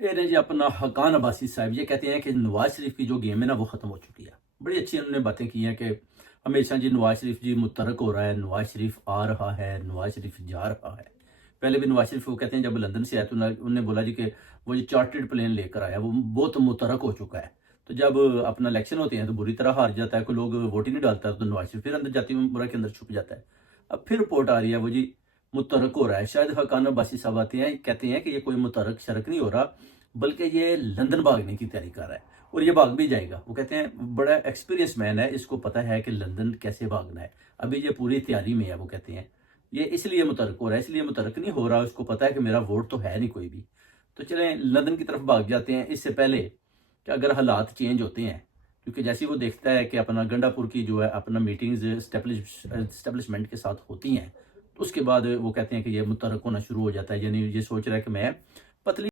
یہ رہے جی اپنا حقان عباسی صاحب، یہ کہتے ہیں کہ نواز شریف کی جو گیم ہے نا وہ ختم ہو چکی ہے۔ بڑی اچھی انہوں نے باتیں کی ہیں کہ ہمیشہ جی نواز شریف جی متحرک ہو رہا ہے، نواز شریف آ رہا ہے، نواز شریف جا رہا ہے۔ پہلے بھی نواز شریف وہ کہتے ہیں جب لندن سے آیا تو انہوں نے بولا جی کہ وہ جو چارٹرڈ پلین لے کر آیا وہ بہت متحرک ہو چکا ہے۔ تو جب اپنا الیکشن ہوتے ہیں تو بری طرح ہار جاتا ہے، کوئی لوگ ووٹ ہی نہیں ڈالتا تو نواز شریف پھر اندر جاتی عمرہ کے اندر چھپ جاتا ہے۔ اب پھر رپورٹ آ رہی ہے وہ جی متحرک ہو رہا ہے۔ شاید حقان عباسی صاحب آتے ہیں کہتے ہیں کہ یہ کوئی متحرک شرک نہیں ہو رہا، بلکہ یہ لندن بھاگنے کی تیاری کر رہا ہے اور یہ بھاگ بھی جائے گا۔ وہ کہتے ہیں بڑا ایکسپیرینس مین ہے، اس کو پتہ ہے کہ لندن کیسے بھاگنا ہے، ابھی یہ پوری تیاری میں ہے۔ وہ کہتے ہیں یہ اس لیے متحرک ہو رہا ہے، اس لیے متحرک نہیں ہو رہا، اس کو پتہ ہے کہ میرا ووٹ تو ہے نہیں کوئی بھی۔ تو چلیں لندن کی طرف بھاگ جاتے ہیں اس سے پہلے کہ اگر حالات چینج ہوتے ہیں، کیونکہ جیسے وہ دیکھتا ہے کہ اپنا گنڈا پور کی جو ہے اپنا میٹنگز اسٹیبلشمنٹ کے ساتھ ہوتی ہیں، تو اس کے بعد وہ کہتے ہیں کہ یہ متحرک ہونا شروع ہو جاتا ہے، یعنی یہ سوچ رہا ہے کہ میں